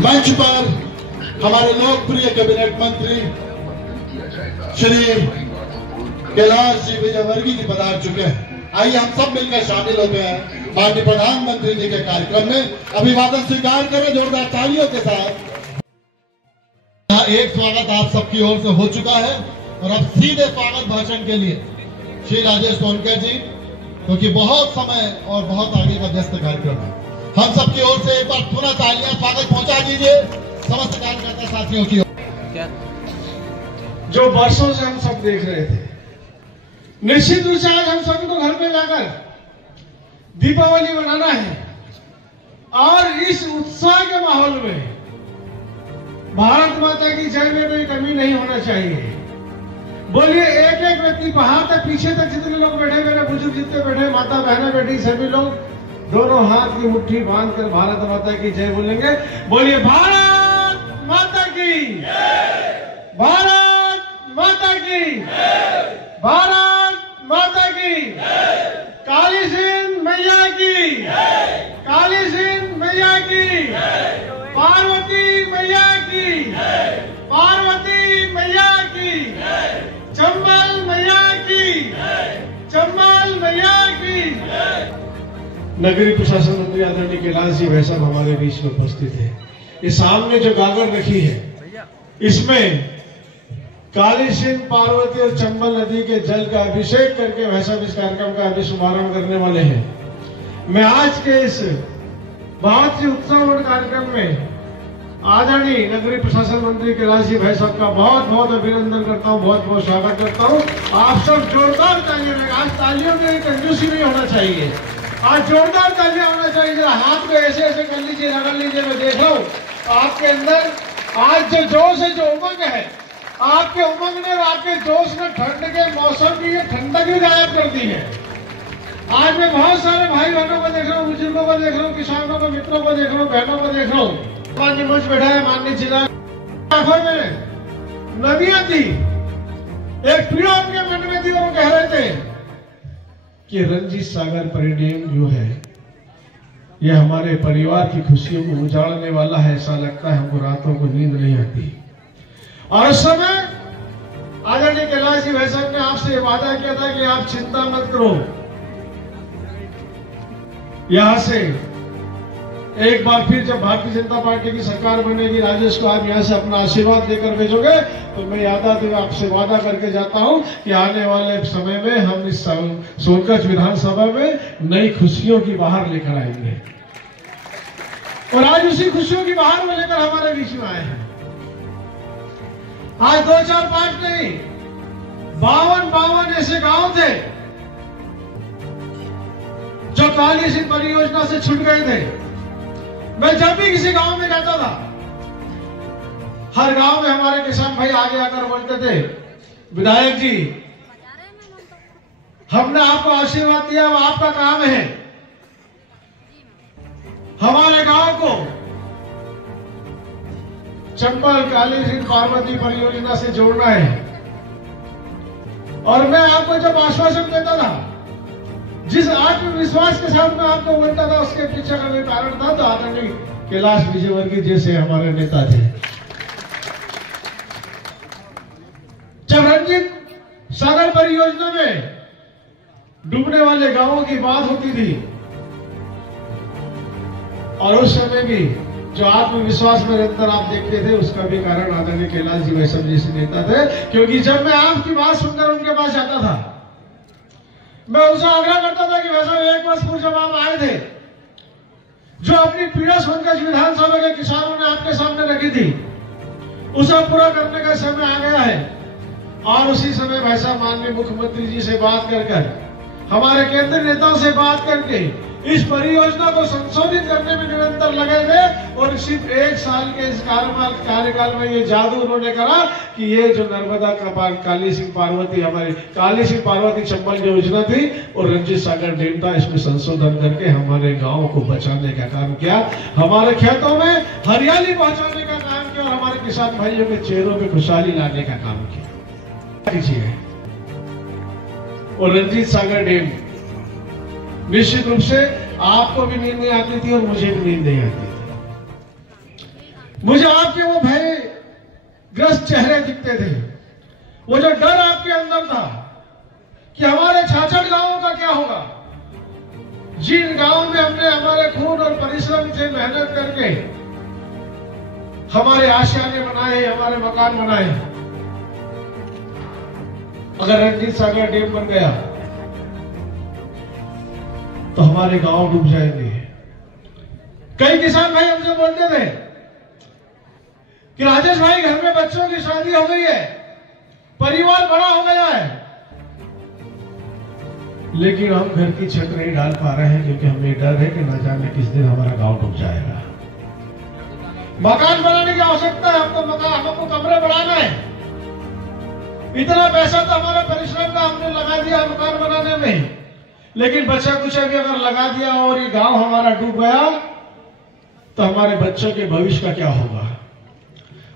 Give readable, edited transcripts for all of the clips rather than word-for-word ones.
मंच पर हमारे लोकप्रिय कैबिनेट मंत्री श्री कैलाश जी विजयवर्गीय जी पधार चुके हैं। आइए हम सब मिलकर शामिल होते हैं माननीय प्रधानमंत्री जी के कार्यक्रम में। अभिवादन स्वीकार करें जोरदार तालियों के साथ। एक स्वागत आप सबकी ओर से हो चुका है और अब सीधे स्वागत भाषण के लिए श्री राजेश सोनकर जी, क्योंकि बहुत समय और बहुत आगे का व्यस्त कार्यक्रम है। हम सबकी ओर से एक बार पुनः तालियां स्वागत पहुंचा दीजिए समस्त कार्यकर्ता साथियों की ओर। जो वर्षों से हम सब देख रहे थे, निश्चित रूप से आज हम सभी को घर में लाकर दीपावली मनाना है और इस उत्साह के माहौल में भारत माता की जय में कोई कमी नहीं होना चाहिए। बोलिए एक एक व्यक्ति बाहर तक पीछे तक जितने लोग बैठे, मेरे बुजुर्ग जितने बैठे, माता बहना बैठी, सभी लोग दोनों हाथ की मुट्ठी बांधकर भारत माता की जय बोलेंगे। बोलिए भारत माता की, भारत माता की, भारत माता की, काली सिंध मैया की, काली सिंध मैया की, पार्वती मैया की, पार्वती मैया की, चंबल मैया की, चंबल मैया की। नगरीय प्रशासन मंत्री आदरणीय कैलाश जी भाई साहब हमारे बीच में उपस्थित है। इस सामने जो गागर रखी है इसमें काली सिंध, पार्वती और चंबल नदी के जल का अभिषेक करके भाई साहब इस कार्यक्रम का अभी शुभारंभ करने वाले हैं। मैं आज के इस बहुत ही उत्साहपूर्ण कार्यक्रम में आदरणीय नगरीय प्रशासन मंत्री कैलाश जी भाई साहब का बहुत बहुत अभिनंदन करता हूँ, बहुत बहुत स्वागत करता हूँ। आप सब जोरदार तालियां दें। आज तालियों में कंजूसी नहीं होना चाहिए, आज जोरदार तालियां होना चाहिए। जरा हाथ को ऐसे ऐसे कर लीजिए, रगड़ लीजिए। मैं देख रहा हूँ आपके अंदर आज जो जोश है, जो उमंग है, आपके उमंग ने और आपके जोश ने ठंड के मौसम की ये ठंडक भी गायब कर दी है। आज मैं बहुत सारे भाई बहनों को देख रहा हूँ, बुजुर्गों को देख रहा हूँ, किसानों को, मित्रों को देख रहा हूँ, बहनों को देख रहा हूँ। माननीय मंच बैठा है माननीय जिला, आंखों में नदियां थी, एक पीड़ा उनके मन में थी और वो कह रहे थे कि रंजीत सागर परिडेम जो है ये हमारे परिवार की खुशियों को उजाड़ने वाला है। ऐसा लगता है हमको रातों को नींद नहीं आती। और उस समय आदरणीय कैलाश जी भाई साहब ने आपसे वादा किया था कि आप चिंता मत करो, यहां से एक बार फिर जब भारतीय जनता पार्टी की सरकार बनेगी, राजेश को आप यहां से अपना आशीर्वाद देकर भेजोगे तो मैं यादाश्त आपसे वादा करके जाता हूं कि आने वाले समय में हम इस सोनकच्छ विधानसभा में नई खुशियों की बहार लेकर आएंगे। और आज उसी खुशियों की बहार में लेकर हमारे बीच में आए हैं। आज 2, 4, 5 नहीं, 52 ऐसे गांव थे जो काली सिंध परियोजना से छूट गए थे। मैं जब भी किसी गांव में जाता था, हर गांव में हमारे किसान भाई आगे आकर बोलते थे, विधायक जी हमने आपको आशीर्वाद दिया, वो आपका काम है हमारे गांव को चंबल, काली सिंध, पार्वती परियोजना से जोड़ना है। और मैं आपको जब आश्वासन देता था, जिस आत्मविश्वास के साथ मैं आपको बोलता था, उसके पीछे का भी कारण था तो आदरणीय कैलाश विजयवर्गीय जैसे हमारे नेता थे। जब रंजीत सागर परियोजना में डूबने वाले गांवों की बात होती थी और उस समय भी जो आत्मविश्वास मेरे अंदर आप देखते थे, उसका भी कारण आदरणीय कैलाश जी भाई साहब जैसे नेता थे। क्योंकि जब मैं आपकी बात सुनकर उनके पास जाता था, मैं उनसे आग्रह करता था कि वैसा एक वर्ष पूर्व जब आप आए थे, जो अपनी पीड़ा सोनकच्छ विधानसभा के किसानों ने आपके सामने रखी थी, उसे पूरा करने का समय आ गया है। और उसी समय भाई साहब माननीय मुख्यमंत्री जी से बात कर हमारे केंद्रीय नेताओं से बात करके इस परियोजना को संशोधित करने में निरंतर लगे थे। और सिर्फ 1 साल के इस कार्यकाल में ये जादू उन्होंने करा कि ये जो नर्मदा का काली सिंध पार्वती, हमारी काली सिंध पार्वती चंबल जो योजना थी और रंजीत सागर डैम था, इसमें संशोधन करके हमारे गाँव को बचाने का काम किया, हमारे खेतों में हरियाली पहुंचाने का काम किया और हमारे किसान भाइयों के चेहरों पे खुशहाली लाने का काम किया। और रंजीत सागर डैम निश्चित रूप से आपको भी नींद नहीं आती थी और मुझे भी नींद नहीं आती थी। चेहरे दिखते थे, वो जो डर आपके अंदर था कि हमारे 66 गांवों का क्या होगा। जिन गांवों में हमने हमारे खून और परिश्रम से मेहनत करके हमारे आशियाने बनाए, हमारे मकान बनाए, अगर रणजीत सागर डैम बन गया तो हमारे गांव डूब जाएंगे। कई किसान भाई हमसे बोलते थे कि राजेश भाई घर में बच्चों की शादी हो गई है, परिवार बड़ा हो गया है, लेकिन हम घर की छत नहीं डाल पा रहे हैं क्योंकि हमें डर है कि न जाने किस दिन हमारा गांव डूब जाएगा। मकान बनाने की आवश्यकता है, हमको कमरे बनाना है, इतना पैसा तो हमारा परिश्रम का हमने लगा दिया मकान बनाने में, लेकिन बच्चा कुछ भी अगर लगा दिया और ये गांव हमारा डूब गया तो हमारे बच्चों के भविष्य का क्या होगा।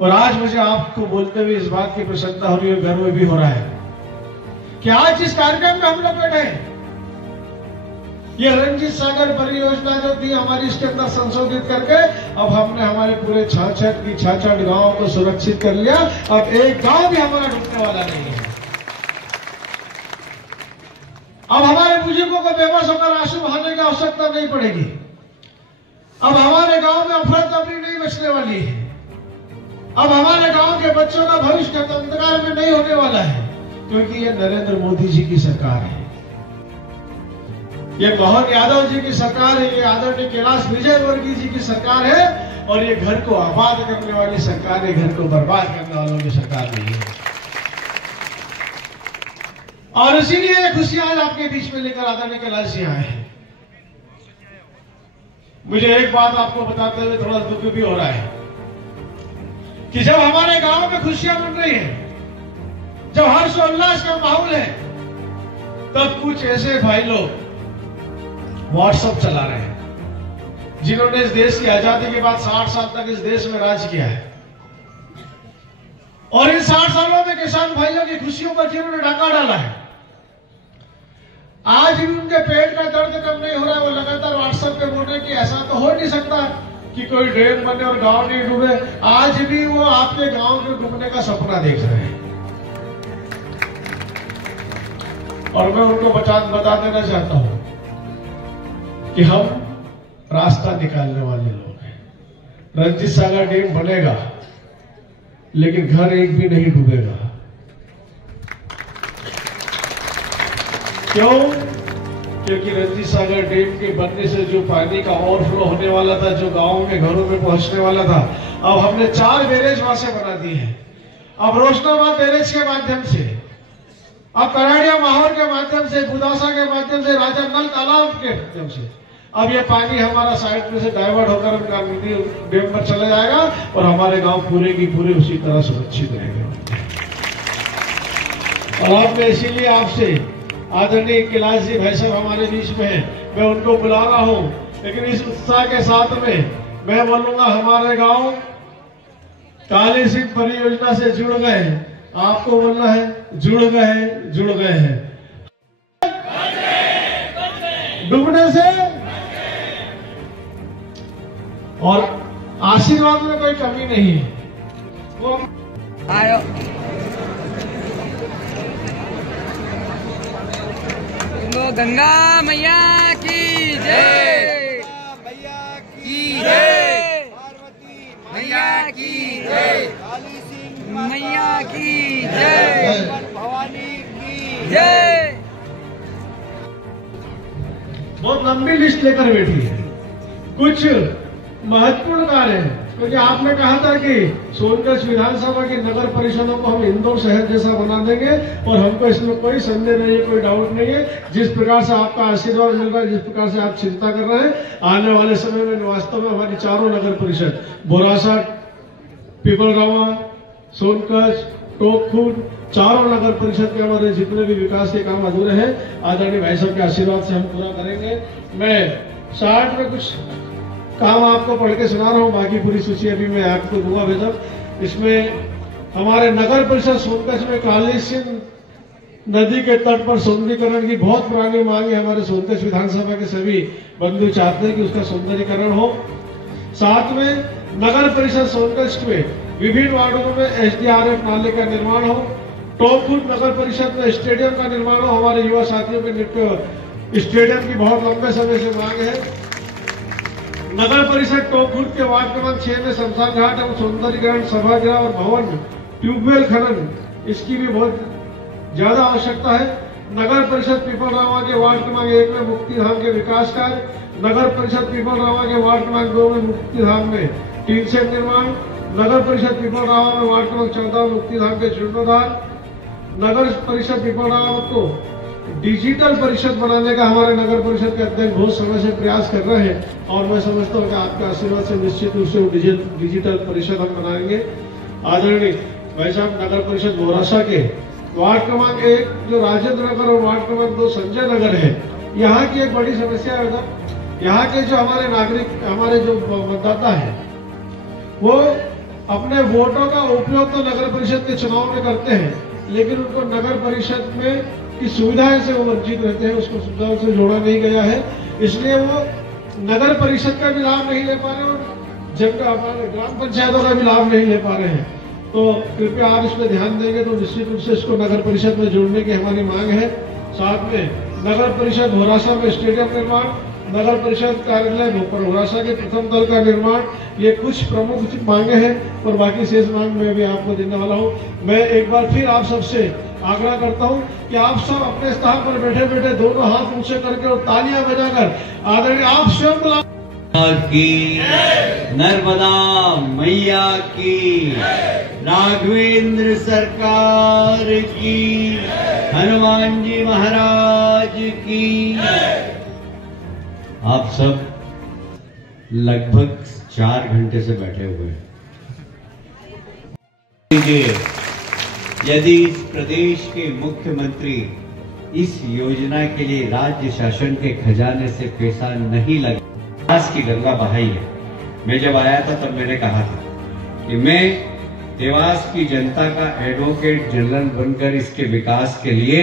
और आज मुझे आपको बोलते हुए इस बात की प्रसन्नता हो रही है, गर्व भी हो रहा है कि आज इस कार्यक्रम में हम लोग बैठे हैं, ये रणजीत सागर परियोजना जो थी हमारी, इसके अंदर संशोधित करके अब हमने हमारे पूरे 66 गांवों को सुरक्षित कर लिया। अब एक गांव भी हमारा डूबने वाला नहीं है। अब हमारे बुजुर्गों को बेबस होकर आंसू बहाने की आवश्यकता नहीं पड़ेगी। अब हमारे गांव में अफरा तफरी नहीं बचने वाली है। अब हमारे गांव के बच्चों का भविष्य अंधकार में नहीं होने वाला है, क्योंकि ये नरेंद्र मोदी जी की सरकार है, ये मोहन यादव जी की सरकार है, ये आदरणीय कैलाश विजयवर्गीय जी की सरकार है, और ये घर को आबाद करने वाली सरकार है, घर को बर्बाद करने वालों की सरकार नहीं है। और इसीलिए ये खुशियां आज आपके बीच में लेकर आदरणीय कैलाश जी आए हैं। मुझे एक बात आपको बताते हुए थोड़ा दुख भी हो रहा है कि जब हमारे गांव में खुशियां बन रही हैं, जब हर्षोल्लास का माहौल है, तब कुछ ऐसे भाई लोग व्हाट्सएप चला रहे हैं जिन्होंने इस देश की आजादी के बाद 60 साल तक इस देश में राज किया है, और इन 60 सालों में किसान भाइयों की खुशियों पर जिन्होंने डाका डाला है, आज भी उनके पेट का दर्द कम नहीं हो रहा है। वो लगातार व्हाट्सएप पे बोल रहे कि ऐसा तो हो नहीं सकता कि कोई डैम बने और गांव नहीं डूबे। आज भी वो आपके गांव के डूबने का सपना देख रहे हैं, और मैं उनको बता देना चाहता हूं कि हम रास्ता निकालने वाले लोग हैं। रणजीत सागर डैम बनेगा, लेकिन घर एक भी नहीं डूबेगा। क्यों? क्योंकि रणजीत सागर डैम के बनने से जो पानी का ओवरफ्लो होने वाला था, जो गांवों में घरों में पहुंचने वाला था, अब हमने 4 बैरेज वहां से बना दिए हैं। अब रोशनाबाद बैरेज के माध्यम से, अब कराड़िया माहौर के माध्यम से, बुदासा के माध्यम से, राजा नल तालाब के माध्यम से अब ये पानी हमारा साइड में से डाइवर्ट होकर डैम पर चला जाएगा, और हमारे गांव पूरे की पूरे उसी तरह सुरक्षित रहेंगे। और अब मैं इसीलिए आपसे, आदरणीय कैलाश जी भाई साहब हमारे बीच में हैं, मैं उनको बुला रहा हूं, लेकिन इस उत्साह के साथ में मैं बोलूंगा हमारे गांव काली सिंह परियोजना से जुड़ गए। आपको बोलना है जुड़ गए हैं। डूबने से और आशीर्वाद में कोई कमी नहीं है। वो आयो गंगा मैया की जय, मैया की जय, पार्वती मैया की जय, काली सिंह मैया की जय, भवानी की जय। बहुत लंबी लिस्ट लेकर बैठी है। कुछ महत्वपूर्ण कार्य है, क्योंकि आपने कहा था कि सोनकच्छ विधानसभा की नगर परिषदों को हम इंदौर शहर जैसा बना देंगे, और हमको इसमें कोई संदेह नहीं है, कोई डाउट नहीं है। जिस प्रकार से आपका आशीर्वाद मिल रहा है, जिस प्रकार से आप चिंता कर रहे हैं, आने वाले समय में वास्तव में हमारी 4 नगर परिषद, बोरासा, पिपलगावा, सोनकच्छ, टोकखुर्द, 4 नगर परिषद के हमारे जितने भी विकास के काम अधूरे हैं, आदरणीय भाई साहब के आशीर्वाद से हम पूरा करेंगे। मैं 60 में कुछ काम आपको पढ़ के सुना रहा हूँ, बाकी पूरी सूची अभी मैं आपको दूंगा भेजब। इसमें हमारे नगर परिषद सोनकच्छ में काली सिंह नदी के तट पर सौंदर्यीकरण की बहुत पुरानी मांग है। हमारे सोनकच्छ विधानसभा के सभी बंधु चाहते हैं कि उसका सौंदर्यीकरण हो। साथ में नगर परिषद सोनकच्छ में विभिन्न वार्डों में SDRF नाले का निर्माण हो, टोंकखुर्द नगर परिषद में स्टेडियम का निर्माण हो। हमारे युवा साथियों के नृत्य स्टेडियम की बहुत लंबे समय से मांग है। नगर परिषद टोंकखुर्द के वार्ड क्रमांक 6 में शमशान घाट एवं सौंदर्यीकरण, सभागृह और भवन, ट्यूबवेल खनन, इसकी भी बहुत ज्यादा आवश्यकता है। नगर परिषद पीपलरावा के वार्ड क्रमांक 1 में मुक्तिधाम के विकास कार्य, नगर परिषद पीपलरावा के वार्ड क्रमांक 2 में मुक्तिधाम में टीन शेड निर्माण, नगर परिषद पीपलरावा में वार्ड क्रमांक 14 में मुक्तिधाम के जीर्णोद्धार, नगर परिषद पीपलरावा को डिजिटल परिषद बनाने का हमारे नगर परिषद के अध्यक्ष बहुत समय से प्रयास कर रहे हैं और मैं समझता हूँ कि आपके आशीर्वाद से निश्चित रूप से डिजिटल परिषद हम बनाएंगे। आदरणीय भाई साहब, नगर परिषद मोरासा के वार्ड क्रमांक 1 जो राजेंद्र नगर और वार्ड क्रमांक 2 संजय नगर है, यहाँ की एक बड़ी समस्या है। यहाँ के जो हमारे नागरिक, हमारे जो मतदाता है, वो अपने वोटों का उपयोग तो नगर परिषद के चुनाव में करते हैं, लेकिन उनको नगर परिषद में की सुविधाएं से वो वंचित रहते हैं, उसको सुविधाओं से जोड़ा नहीं गया है, इसलिए वो नगर परिषद का भी लाभ नहीं ले पा रहे और ग्राम पंचायतों का भी लाभ नहीं ले पा रहे हैं। तो कृपया आप इस पर ध्यान देंगे तो निश्चित रूप से इसको नगर परिषद में जोड़ने की हमारी मांग है। साथ में नगर परिषद भोरासा में स्टेडियम निर्माण, नगर परिषद कार्यालय भोरासा के प्रथम तल का निर्माण, ये कुछ प्रमुख मांगे हैं और बाकी शेष मांग मैं भी आपको देने वाला हूँ। मैं एक बार फिर आप सबसे आग्रह करता हूँ कि आप सब अपने स्थान पर बैठे बैठे दोनों हाथ ऊंचे करके और तालियां बजाकर आदरणीय आप स्वयं की, नर्मदा मैया की, राघवेंद्र सरकार की, हनुमान जी महाराज की। आप सब लगभग 4 घंटे से बैठे हुए हैं। यदि इस प्रदेश के मुख्यमंत्री इस योजना के लिए राज्य शासन के खजाने से पैसा नहीं लगा, देवास की गंगा बहाई है। मैं जब आया था तब मैंने कहा था कि मैं देवास की जनता का एडवोकेट जनरल बनकर इसके विकास के लिए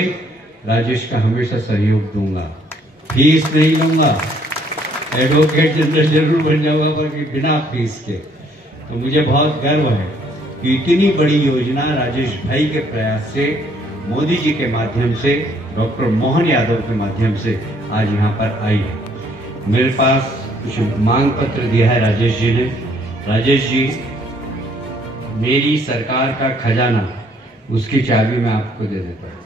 राजेश का हमेशा सहयोग दूंगा, फीस नहीं लूंगा, एडवोकेट जनरल जरूर बन जाऊंगा पर बिना फीस के। तो मुझे बहुत गर्व है कि इतनी बड़ी योजना राजेश भाई के प्रयास से, मोदी जी के माध्यम से, डॉक्टर मोहन यादव के माध्यम से आज यहाँ पर आई है। मेरे पास कुछ मांग पत्र दिया है राजेश जी ने। राजेश जी, मेरी सरकार का खजाना, उसकी चाबी मैं आपको दे देता हूँ।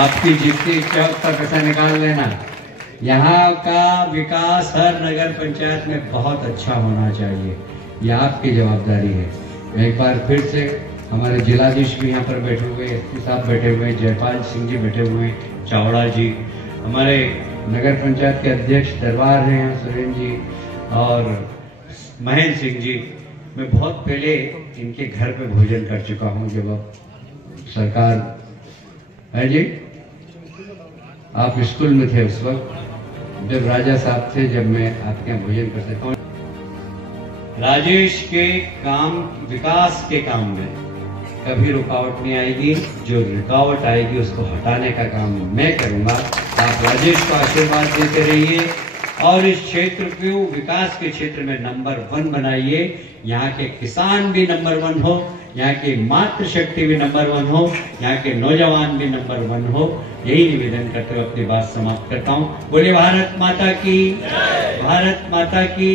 आपकी जितनी इच्छा उतना पैसा निकाल लेना। यहाँ का विकास हर नगर पंचायत में बहुत अच्छा होना चाहिए, ये आपकी जवाबदारी है। मैं एक बार फिर से, हमारे जिलाधीश भी यहाँ पर बैठे हुए, एसपी साहब बैठे हुए, जयपाल सिंह जी बैठे हुए, चावड़ा जी, हमारे नगर पंचायत के अध्यक्ष दरबार हैं यहाँ, सुरेंद्र जी और महेंद्र सिंह जी। मैं बहुत पहले इनके घर पे भोजन कर चुका हूँ, जब अब सरकार है जी, आप स्कूल में थे उस वक्त, जब राजा साहब थे, जब मैं आपके यहाँ भोजन कर सकता हूँ। राजेश के काम, विकास के काम में कभी रुकावट नहीं आएगी। जो रुकावट आएगी उसको हटाने का काम मैं करूंगा। आप राजेश को आशीर्वाद देते रहिए और इस क्षेत्र को विकास के क्षेत्र में नंबर 1 बनाइए। यहाँ के किसान भी नंबर 1 हो, यहाँ की मातृशक्ति भी नंबर 1 हो, यहाँ के नौजवान भी नंबर 1 हो। यही निवेदन करते हुए अपनी बात समाप्त करता हूँ। बोलिए भारत माता की, भारत माता की।